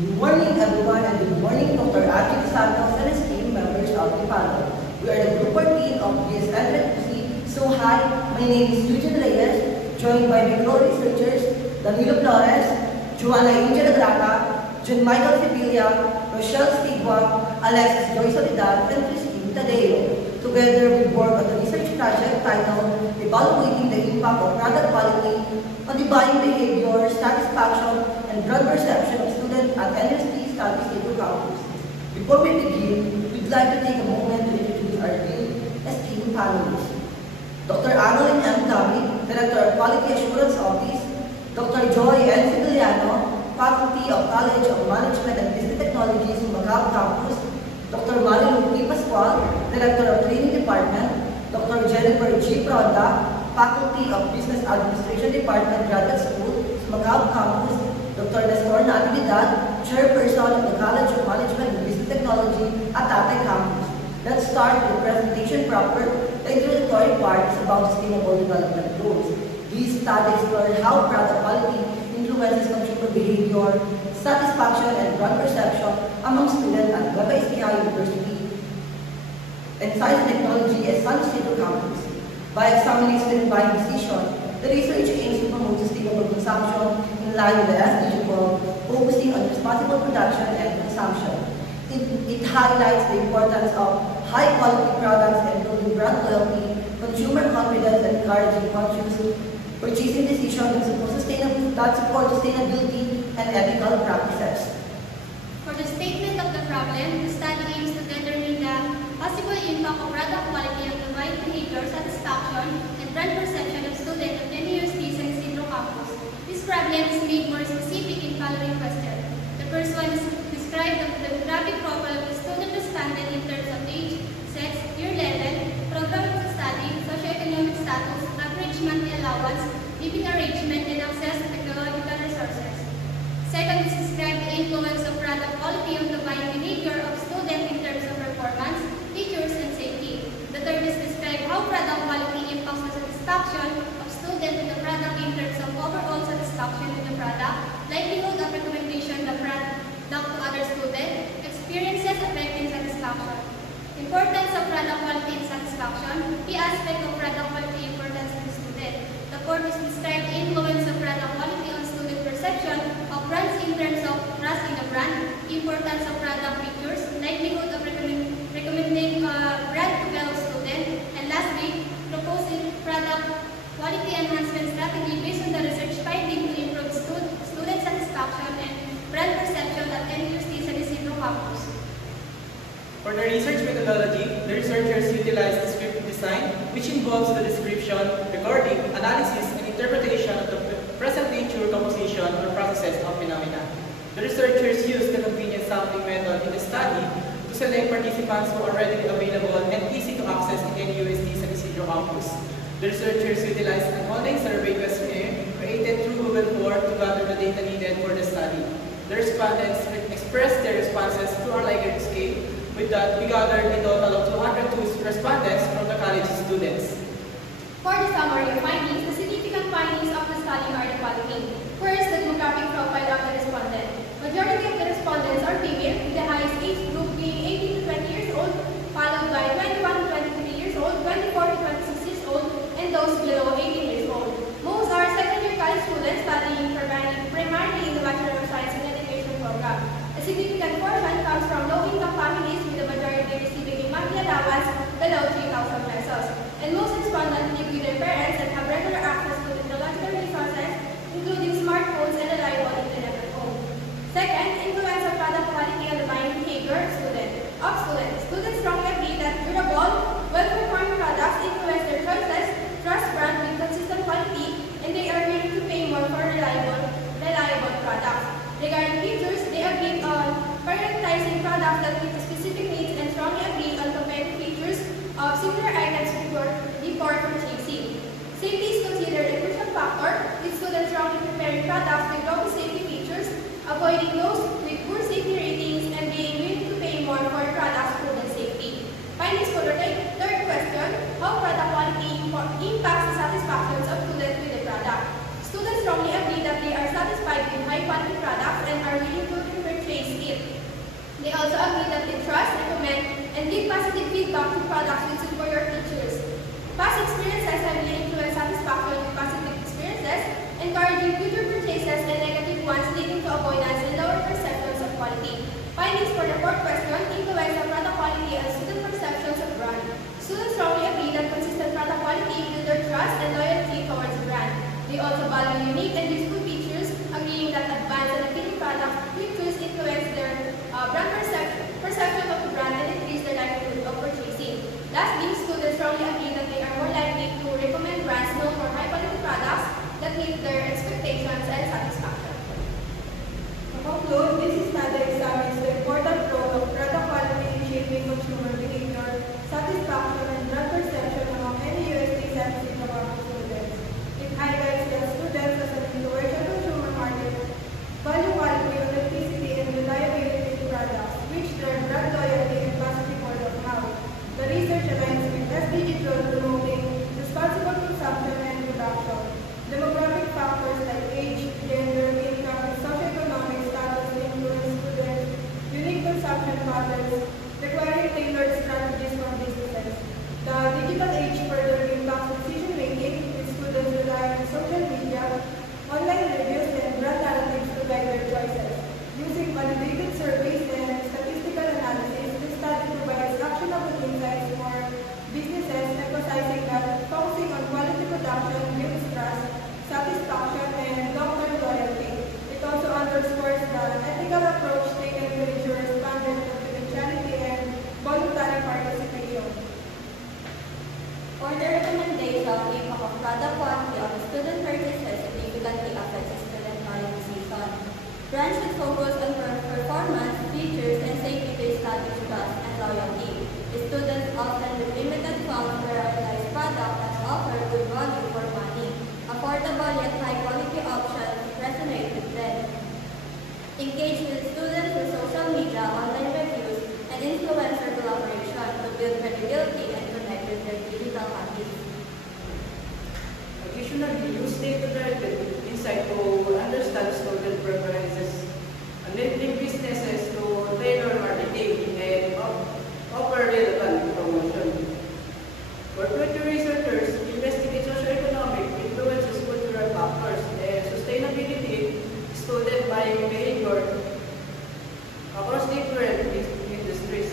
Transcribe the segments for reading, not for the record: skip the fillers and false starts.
Good morning, everyone, and good morning, Dr. Archie Santos and esteemed members of the panel. We are the Group 14 of BSN Recrucy. So hi, my name is Eugene Reyes, joined by my co-researchers, Danilo Flores, Joanna Angel Agraca, John Michael Sevilla, Rochelle Stigua, Alexis Joy Soledad, and Christine Tadeo. Together, we work on the research project titled Evaluating the Impact of Product Quality on the Buying Behavior, Satisfaction, and Brand Perception of Students at NUST Studies Center Campus. Before we begin, we'd like to take a moment to introduce our three esteemed panelists. Dr. Annalyn M. David, Director of Quality Assurance Office, Dr. Joy N. Civiliano, Faculty of College of Management and Business Technologies, Macab Campus, Dr. Marilu P. Pascual, Director of Training Department, Dr. Jennifer G. Pronda, Faculty of Business Administration Department, Graduate School, Macab Campus, Dr. Nestor Natividad, Chairperson of the College of Management and Business Technology at Tatay Campus. Let's start with the presentation proper. The introductory part is about sustainable development goals. These studies explore how product quality influences consumer behavior, satisfaction, and brand perception among students at Nueva Ecija University and Science and Technology at San Isidro Campus. By examining student buying decision, the research aims to promote sustainable consumption in line with the SDG goal, focusing on responsible production and consumption. It highlights the importance of high-quality products and building brand loyalty, consumer confidence, and encouraging conscious purchasing decisions that support sustainability and ethical practices. For the statement of the problem, the study aims to determine the possible impact of product quality on the buying behavior, satisfaction, and brand perception of students at NUST San Isidro Campus. This problem is made more specific in following questions. The first one is describe the demographic profile of the student respondent in terms of age, sex, year level, program of the study, socioeconomic status, average monthly allowance, living arrangement, and access to technological resources. Second is describe the influence of product quality on the buying behavior of students in terms of performance, features, and safety. The third is describe how product quality impacts the satisfaction of students with the product in terms of overall satisfaction with the product, likelihood of recommendation of the product to other students, experiences affecting satisfaction. Importance of product quality and satisfaction, key aspect of product quality importance to the student. The fourth is describe the influence of product quality on student perception of brands in terms of trust in the brand, importance of product features, likelihood of recommending brand to fellow students, and lastly, proposing product quality enhancement strategy based on the research finding to improve student satisfaction and brand perception at NUST San Isidro Campus. For the research methodology, the researchers utilize descriptive design, which involves the description, recording, analysis, and interpretation of the present nature, composition, or processes of phenomena. The researchers use the convenient sampling method in the study to select participants who are readily available and easy to access in NUST San Isidro Campus. The researchers utilize an online survey questionnaire created through Google Form to gather the data needed for the study. The respondents expressed their responses through our Likert scale. With that, we gathered a total of 202 respondents from the college students. For the summary of findings, the significant findings of the study are the following. First, the demographic profile of the respondent. Majority of the respondents are female, with the highest age group being 18 to 20 years old, followed by 21 to 23 years old, 24 to 26 years old, and those below 18 years old. Most are second-year college students studying primarily in the Bachelor of Science in Education program. A significant portion comes from low-income families, with the majority receiving a monthly allowance below 3,000 pesos. And most respondents live with their parents and have regular access to technological resources, including smartphones and reliable an ethical approach taken to ensure respondent confidentiality and voluntary participation. For the recommendation, the impact of product quality on the student purchases significantly affects student value decision. Branch should focus on performance, features, and safety to establish trust and loyalty. The students often with limited funds prioritize products that offer good value for money. Affordable yet high-quality options resonate with them. Engage with students through social media, online reviews, and influencer collaboration to build credibility and connect with their digital habits. Additionally, use data-driven insight to understand student preferences, enabling businesses to tailor marketing and offer relevant promotion. For future researchers, investigate socioeconomic influences, cultural factors, and sustainability student buying behavior across different industries.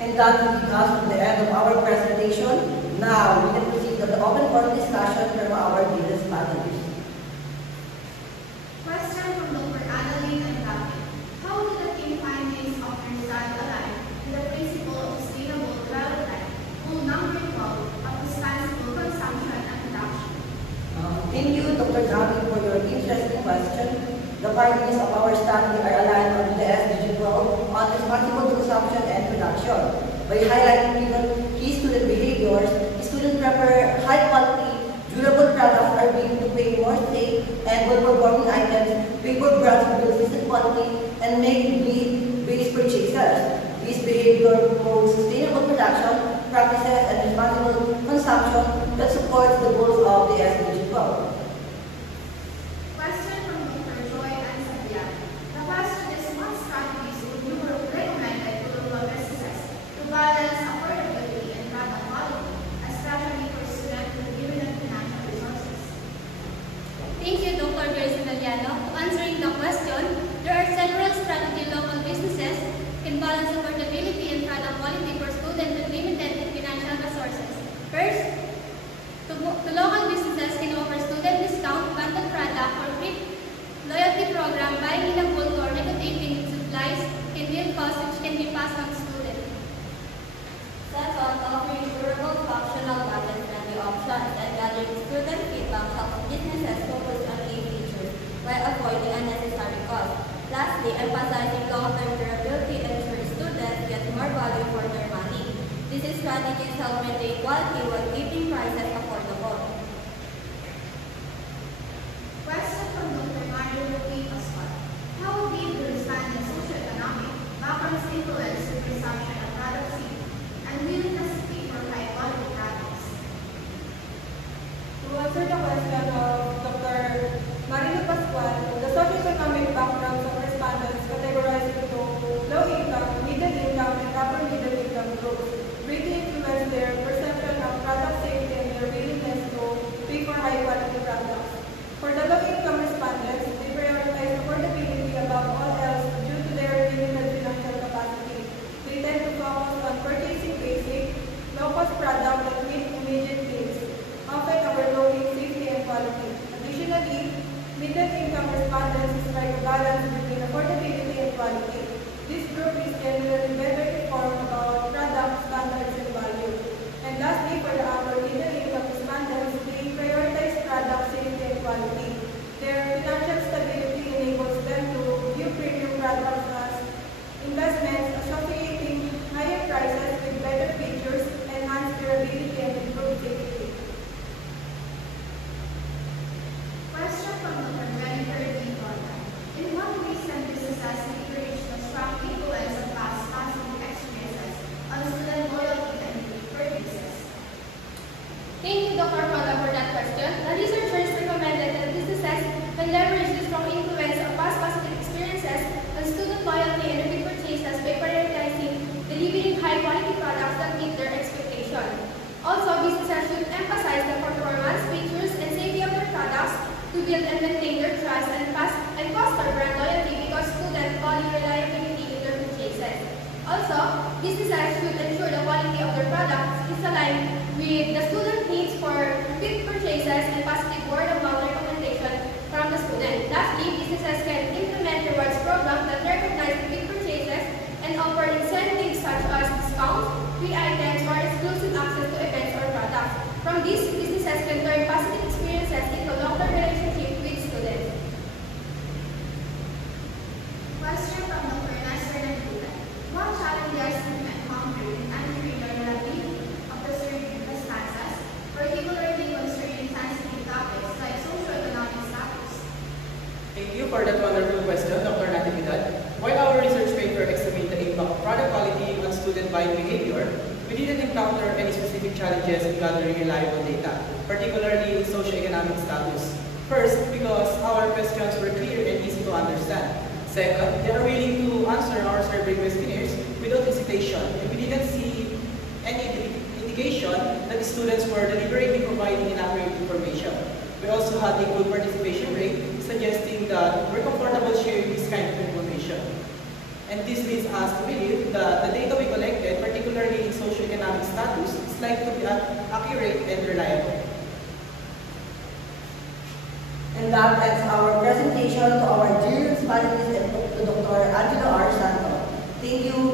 And that will lead us to the end of our presentation. Now, we can proceed to the open forum discussion from our business panelists. Question from Dr. Adeline and David. How do the team findings of your study align with the principle of sustainable development, rule number 12 of responsible consumption and production? Thank you, Dr. David, for your interesting question. The findings of our study are aligned with the SDG 12 on responsible consumption and production. By highlighting key student behaviors, students prefer high-quality, durable products are willing to pay more safe and well-performing items, favor brands with consistent quality, and make need-based purchases. This behavior promotes sustainable production practices and responsible consumption that supports the goals of the SDG 12. Question from Dr. Joy and Sabia. The question is, what strategies would you recommend to local businesses to balance affordability and product quality, especially for students with limited financial resources? Thank you, Dr. Joyce Italiano. Answering the question, there are several strategies local businesses can balance affordability and product quality for students with limited financial resources. First, to local businesses can offer student discount, bundle product, or free loyalty program, buying in a bulk or negotiating supplies can build costs which can be passed on to students. Second, offering durable functional budget-friendly options and gathering student feedback helps businesses focus on key features while avoiding unnecessary costs. Lastly, emphasizing long-term durability ensures students get more value for their money. These strategies help maintain quality while keeping prices affordable. Question from Dr. Mario P. Pascual. How did the respondents' socioeconomic backgrounds influence the perception of product safety and willingness to pay for high-quality products? To answer the question of Dr. Marino Pascual, the socioeconomic backgrounds of respondents categorized into low income, middle income, and upper middle income groups greatly influence their perception of product safety and their willingness to pay for high-quality products. For the low-income respondents, they prioritize affordability above all else due to their limited financial capacity. They tend to focus on purchasing basic, low-cost products that meet immediate needs, often overlooking safety and quality. Additionally, middle-income respondents strike a balance between affordability and quality. This group is generally better informed about product standards and value. And lastly, for the upper middle-income respondents, they prioritize product safety and quality. Their financial stability enables them to view premium products as investments, associating higher prices with better features, enhanced durability, and improved safety. Question from Dr. Jennifer D. Gordon. In what ways can businesses leverage the strong influence of past positive experiences on student loyalty and repeat purchases? Thank you, Dr. Roda, for that question. The researchers recommended that businesses can leverage the strong influence of past positive experiences on student loyalty and repeat purchases by prioritizing delivering high-quality products that meet their expectations. Also, businesses should emphasize the performance, features, and safety of their products to build and maintain their trust and foster brand loyalty because students value reliability in their purchases. Also, businesses should ensure the quality of their products is aligned with the student needs for repeat purchases and positive word-of-mouth recommendation from the student. Lastly, businesses can implement Thank you for that wonderful question, Dr. Natividad. While our research paper examined the impact of product quality on student buying behavior, we didn't encounter any specific challenges in gathering reliable data, particularly in socioeconomic status. First, because our questions were clear and easy to understand. Second, they are willing to answer our survey questionnaires without hesitation, and we didn't see any indication that the students were deliberately providing inaccurate information. We also had a good participation rate, suggesting that we're comfortable sharing this kind of information. And this leads us to believe that the data we collected, particularly in socioeconomic status, is likely to be accurate and reliable. And that ends our presentation to our dear panelists and to Dr. Angelo R. Santo. Thank you.